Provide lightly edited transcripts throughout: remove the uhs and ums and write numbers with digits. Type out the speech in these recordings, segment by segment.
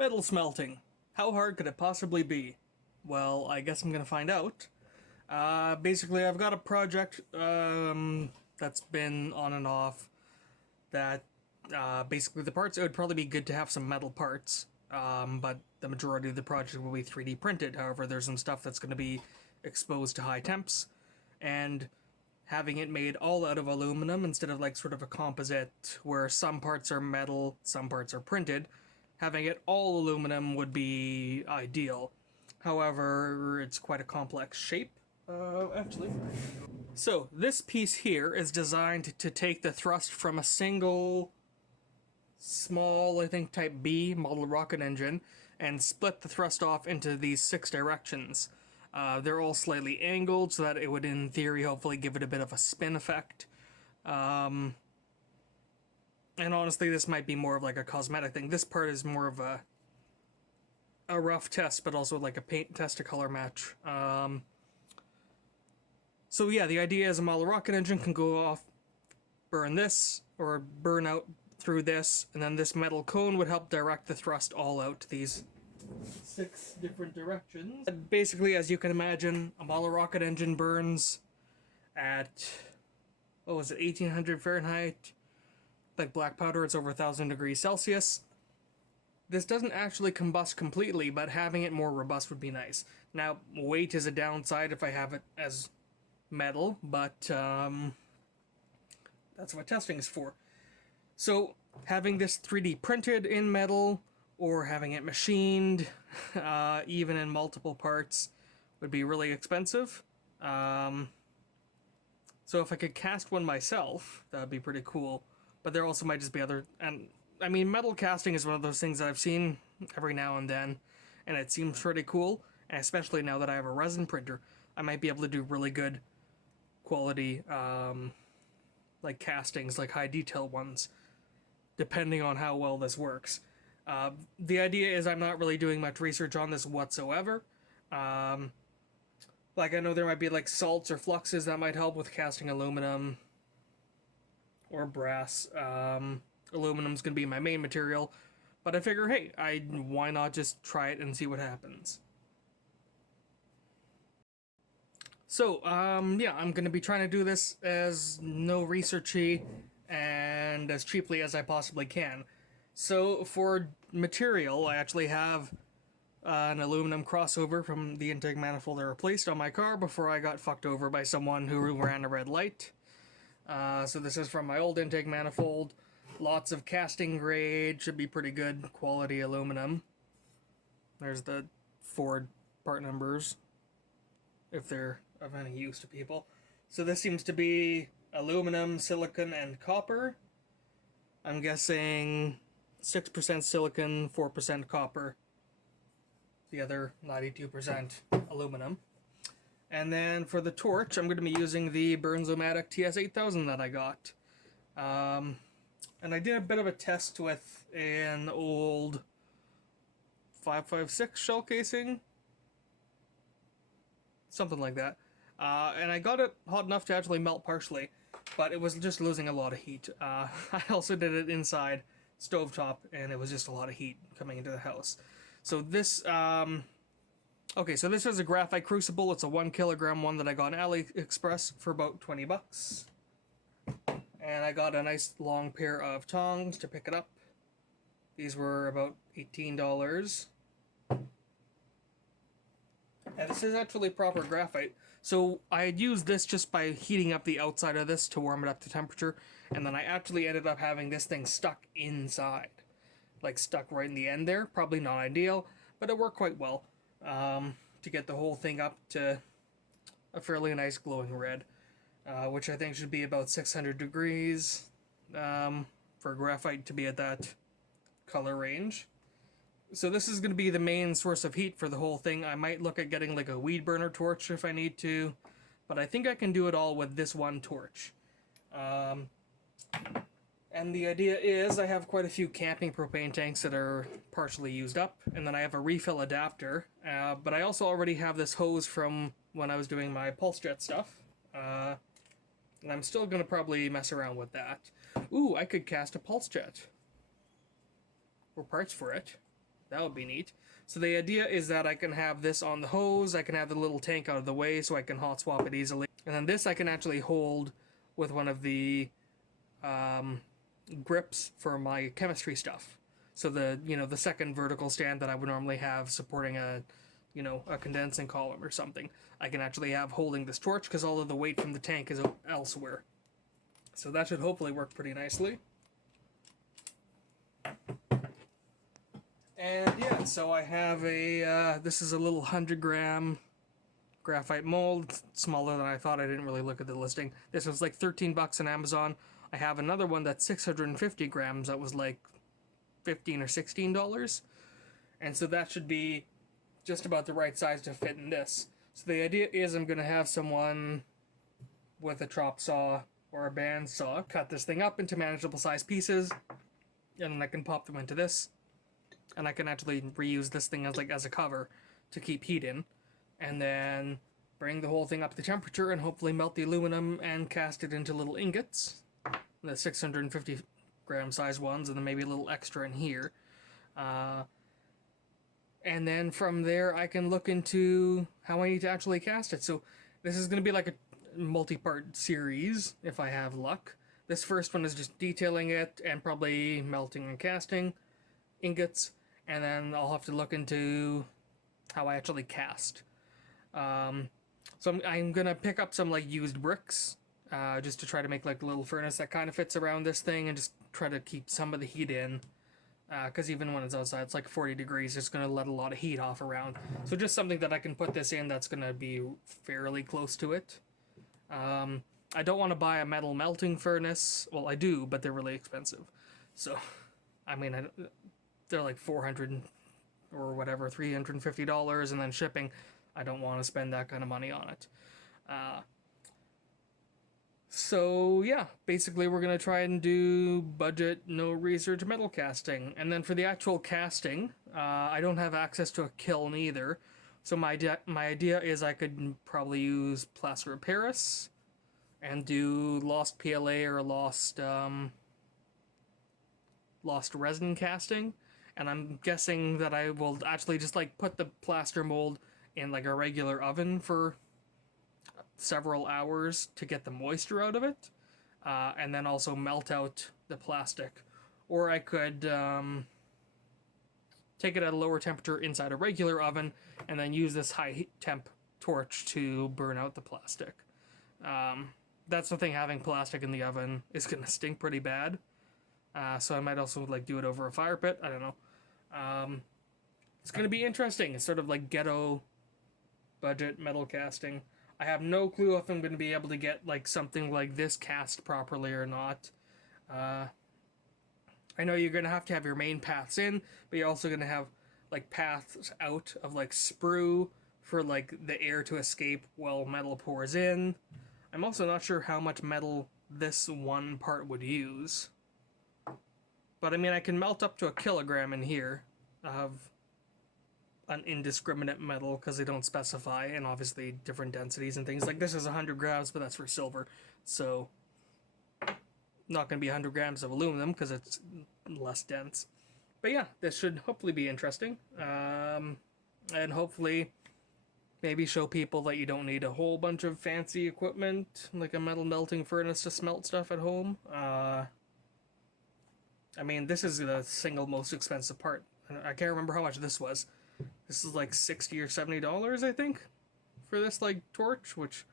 Metal smelting. How hard could it possibly be? Well, I guess I'm gonna find out. Basically, I've got a project that's been on and off that basically the parts, it would probably be good to have some metal parts, but the majority of the project will be 3D printed. However, there's some stuff that's going to be exposed to high temps, and having it made all out of aluminum instead of like sort of a composite where some parts are metal, some parts are printed, having it all aluminum would be ideal. However, it's quite a complex shape, actually. So, this piece here is designed to take the thrust from a single small, I think, Type B model rocket engine and split the thrust off into these 6 directions. They're all slightly angled so that it would, in theory, hopefully give it a bit of a spin effect. And honestly, this might be more of like a cosmetic thing. This part is more of a rough test, but also like a paint test to color match. So yeah, the idea is a model rocket engine can go off, burn this, or burn out through this, and then this metal cone would help direct the thrust all out to these 6 different directions. And basically, as you can imagine, a model rocket engine burns at, what was it, 1800 Fahrenheit? Like black powder, it's over 1000 degrees Celsius. This doesn't actually combust completely, but having it more robust would be nice. Now, weight is a downside if I have it as metal, but that's what testing is for. So, having this 3D printed in metal, or having it machined, even in multiple parts, would be really expensive. So if I could cast one myself, that would be pretty cool. But there also might just be other... And I mean, metal casting is one of those things that I've seen every now and then, and it seems pretty cool. And especially now that I have a resin printer, I might be able to do really good quality, like castings, like high detail ones, depending on how well this works. The idea is I'm not really doing much research on this whatsoever. Like, I know there might be like salts or fluxes that might help with casting aluminum or brass. Aluminum's gonna be my main material, but I figure, hey, why not just try it and see what happens? So, yeah, I'm gonna be trying to do this as no researchy and as cheaply as I possibly can. So, for material, I actually have an aluminum crossover from the intake manifold I replaced on my car before I got fucked over by someone who ran a red light. So this is from my old intake manifold. Lots of casting grade, should be pretty good quality aluminum. There's the Ford part numbers, if they're of any use to people. So this seems to be aluminum, silicon, and copper. I'm guessing 6% silicon, 4% copper. The other 92% aluminum. And then for the torch, I'm going to be using the Bernzomatic TS8000 that I got. And I did a bit of a test with an old 556 shell casing. Something like that. And I got it hot enough to actually melt partially, but it was just losing a lot of heat. I also did it inside stovetop, and it was just a lot of heat coming into the house. So this, okay, so this is a Graphite Crucible. It's a 1 kilogram one that I got on AliExpress for about 20 bucks. And I got a nice long pair of tongs to pick it up. These were about $18. And this is actually proper graphite. So I had used this just by heating up the outside of this to warm it up to temperature, and then I actually ended up having this thing stuck inside. Like stuck right in the end there. Probably not ideal, but it worked quite well to get the whole thing up to a fairly nice glowing red, which I think should be about 600 degrees for graphite to be at that color range. So this is going to be the main source of heat for the whole thing. I might look at getting like a weed burner torch if I need to, but I think I can do it all with this one torch. And the idea is I have quite a few camping propane tanks that are partially used up, and then I have a refill adapter, but I also already have this hose from when I was doing my pulse jet stuff, and I'm still going to probably mess around with that. Ooh, I could cast a pulse jet. Or parts for it. That would be neat. So the idea is that I can have this on the hose, I can have the little tank out of the way so I can hot swap it easily. And then this I can actually hold with one of the grips for my chemistry stuff. So the second vertical stand that I would normally have supporting a condensing column or something, I can actually have holding this torch because all of the weight from the tank is elsewhere. So that should hopefully work pretty nicely. And yeah, so I have this is a little 100-gram graphite mold, smaller than I thought. I didn't really look at the listing. This was like 13 bucks on Amazon. I have another one that's 650 grams that was like $15 or $16. And so that should be just about the right size to fit in this. So the idea is I'm going to have someone with a chop saw or a bandsaw cut this thing up into manageable size pieces, and then I can pop them into this. And I can actually reuse this thing as a cover to keep heat in, and then bring the whole thing up to temperature and hopefully melt the aluminum and cast it into little ingots, the 650 gram size ones, and then maybe a little extra in here. And then from there I can look into how I need to actually cast it. So this is going to be like a multi-part series if I have luck. This first one is just detailing it and probably melting and casting ingots. And then I'll have to look into how I actually cast. So I'm gonna pick up some like used bricks, just to try to make like a little furnace that kind of fits around this thing, and just try to keep some of the heat in. Because even when it's outside, it's like 40 degrees. It's gonna let a lot of heat off around. So just something that I can put this in that's gonna be fairly close to it. I don't want to buy a metal melting furnace. Well, I do, but they're really expensive. So, I mean, they're like $400 or whatever, $350, and then shipping. I don't want to spend that kind of money on it. So yeah, basically we're going to try and do budget, no research metal casting. And then for the actual casting, I don't have access to a kiln either. So my idea is I could probably use plaster of Paris and do lost PLA or lost resin casting. And I'm guessing that I will actually just like put the plaster mold in like a regular oven for several hours to get the moisture out of it, and then also melt out the plastic. Or I could take it at a lower temperature inside a regular oven and then use this high temp torch to burn out the plastic. That's the thing, having plastic in the oven is going to stink pretty bad. So I might also like do it over a fire pit. I don't know. It's going to be interesting. It's sort of like ghetto budget metal casting. I have no clue if I'm going to be able to get like something like this cast properly or not. I know you're going to have your main paths in, but you're also going to have like paths out of like sprue for like the air to escape while metal pours in. I'm also not sure how much metal this one part would use. But I mean, I can melt up to 1 kilogram in here of an indiscriminate metal because they don't specify, and obviously different densities and things. Like this is 100 grams, but that's for silver. So not going to be 100 grams of aluminum because it's less dense. But yeah, this should hopefully be interesting. And hopefully maybe show people that you don't need a whole bunch of fancy equipment, like a metal melting furnace to smelt stuff at home. I mean, this is the single most expensive part. I can't remember how much this was. This is like $60 or $70, I think, for this like torch, which,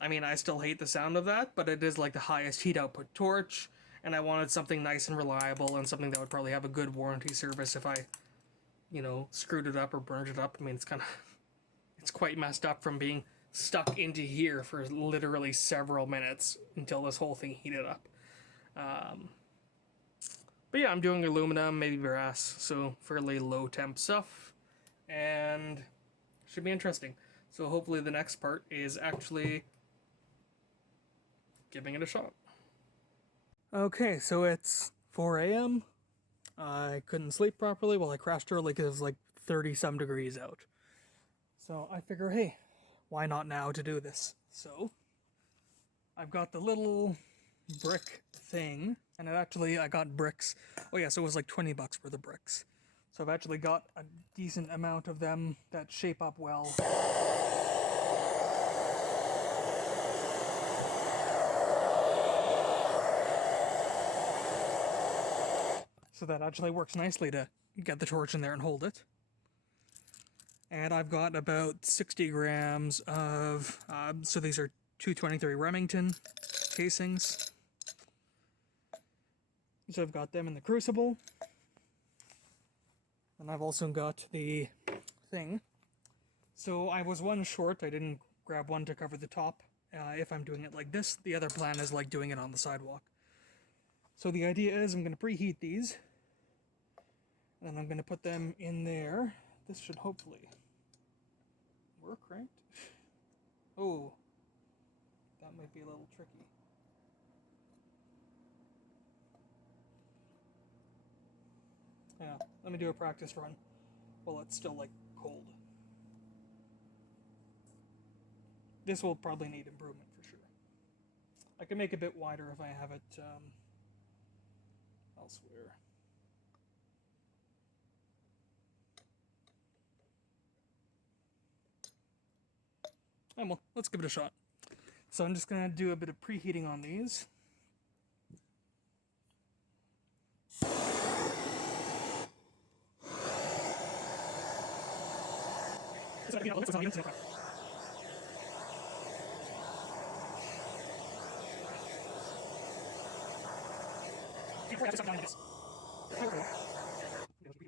I mean, I still hate the sound of that, but it is like the highest heat output torch, and I wanted something nice and reliable and something that would probably have a good warranty service if I, screwed it up or burned it up. I mean, it's quite messed up from being stuck into here for literally several minutes until this whole thing heated up. But yeah, I'm doing aluminum, maybe brass, so fairly low temp stuff, and should be interesting. So hopefully the next part is actually giving it a shot. Okay, so it's 4 a.m. I couldn't sleep properly. Well, I crashed early because it was like 30-some degrees out. So I figure, hey, why not now to do this? So I've got the little brick thing, and I got bricks. Oh yeah, so it was like 20 bucks for the bricks. So So I've actually got a decent amount of them that shape up well. So that actually works nicely to get the torch in there and hold it. And I've got about 60 grams of, so these are 223 Remington casings. So I've got them in the crucible. And I've also got the thing. So I was one short, I didn't grab one to cover the top. If I'm doing it like this, the other plan is like doing it on the sidewalk. So the idea is I'm going to preheat these. And then I'm going to put them in there. This should hopefully work, right? Oh, that might be a little tricky. Yeah, let me do a practice run while it's still, like, cold. This will probably need improvement for sure. I can make it a bit wider if I have it elsewhere. And well, let's give it a shot. So I'm just going to do a bit of preheating on these.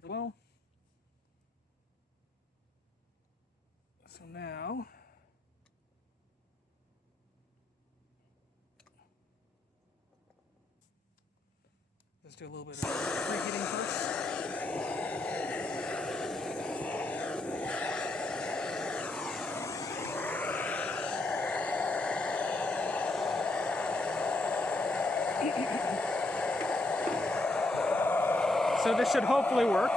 Well, so now let's do a little bit of preheating first. So this should hopefully work.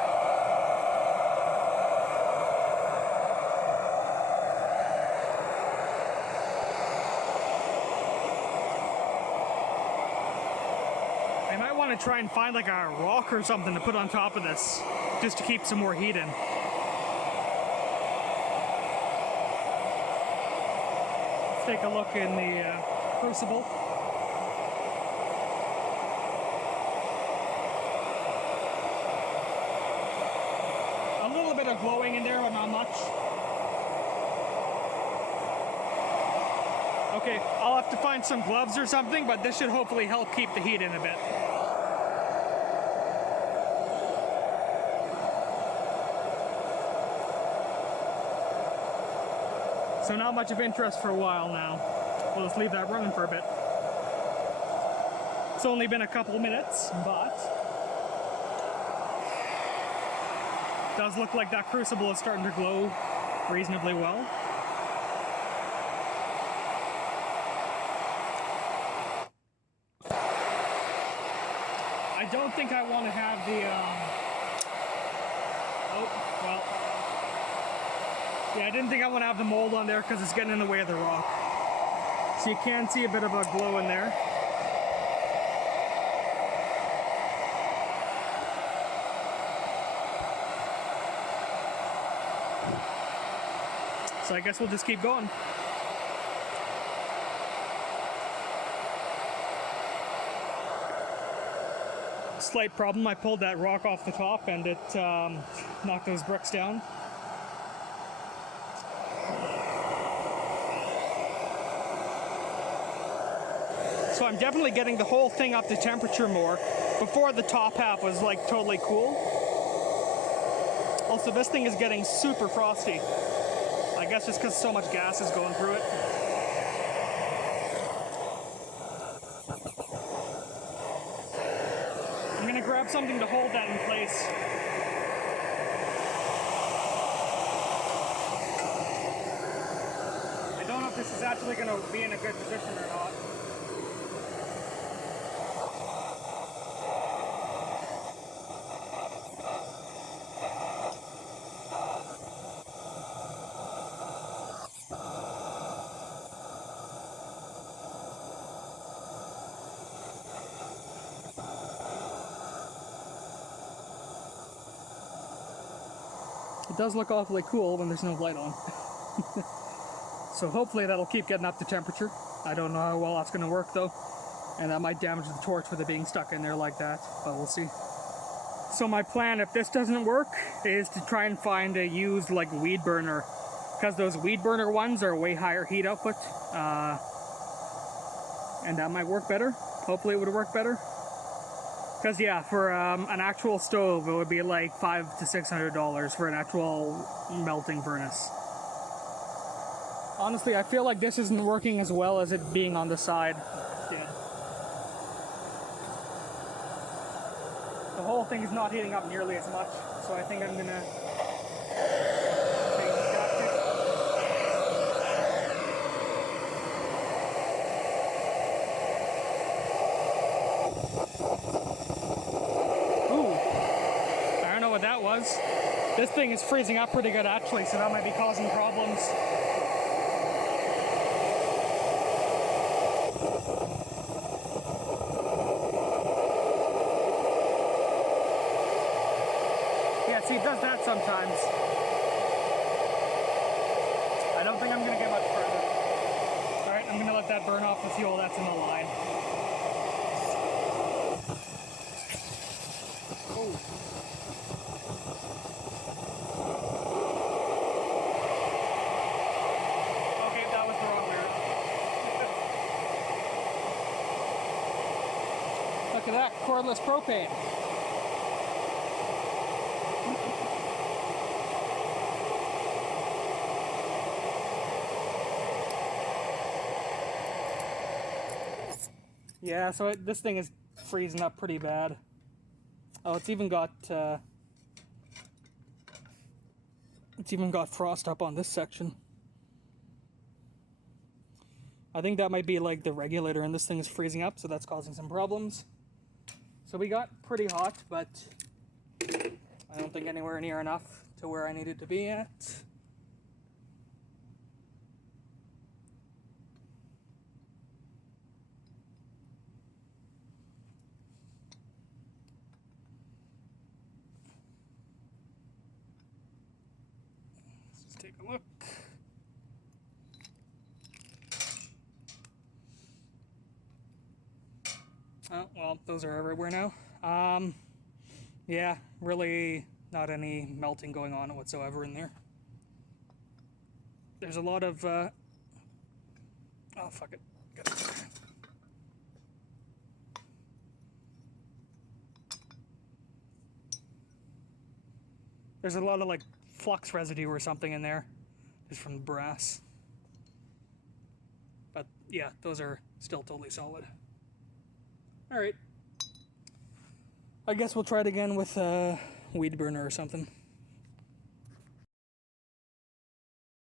I might want to try and find like a rock or something to put on top of this, just to keep some more heat in. Let's take a look in the crucible. A little bit of glowing in there, but not much. Okay, I'll have to find some gloves or something, but this should hopefully help keep the heat in a bit. So not much of interest for a while now. We'll just leave that running for a bit. It's only been a couple minutes, but it does look like that crucible is starting to glow reasonably well. I don't think I want to have the, oh, well. Yeah, I didn't think I want to have the mold on there because it's getting in the way of the rock. So you can see a bit of a glow in there. So I guess we'll just keep going. Slight problem, I pulled that rock off the top and it knocked those bricks down. So I'm definitely getting the whole thing up to temperature more. Before, the top half was like totally cool. Also, this thing is getting super frosty. I guess just because so much gas is going through it. I'm gonna grab something to hold that in place. I don't know if this is actually gonna be in a good position or not. It does look awfully cool when there's no light on. So hopefully that'll keep getting up to temperature. I don't know how well that's going to work though. And that might damage the torch with it being stuck in there like that, but we'll see. So my plan, if this doesn't work, is to try and find a used like weed burner. Because those weed burner ones are way higher heat output. And that might work better. Hopefully it would work better. Because yeah, for an actual stove, it would be like $500 to $600 for an actual melting furnace. Honestly, I feel like this isn't working as well as it being on the side. Yeah. The whole thing is not heating up nearly as much, so I think I'm gonna change the gasket. Ooh, I don't know what that was. This thing is freezing up pretty good actually, so that might be causing problems. See, it does that sometimes. I don't think I'm going to get much further. Alright, I'm going to let that burn off the fuel that's in the line. Oh. Okay, that was the wrong mirror. Look at that, cordless propane. Yeah, so this thing is freezing up pretty bad. Oh, it's even got frost up on this section. I think that might be like the regulator, and this thing is freezing up, so that's causing some problems. So we got pretty hot, but I don't think anywhere near enough to where I needed to be at. Let's take a look. Oh, well, those are everywhere now. Yeah, really not any melting going on whatsoever in there. There's a lot of, oh, fuck it. There's a lot of, like, flux residue or something in there, just from the brass. But, yeah, those are still totally solid. Alright. I guess we'll try it again with a weed burner or something.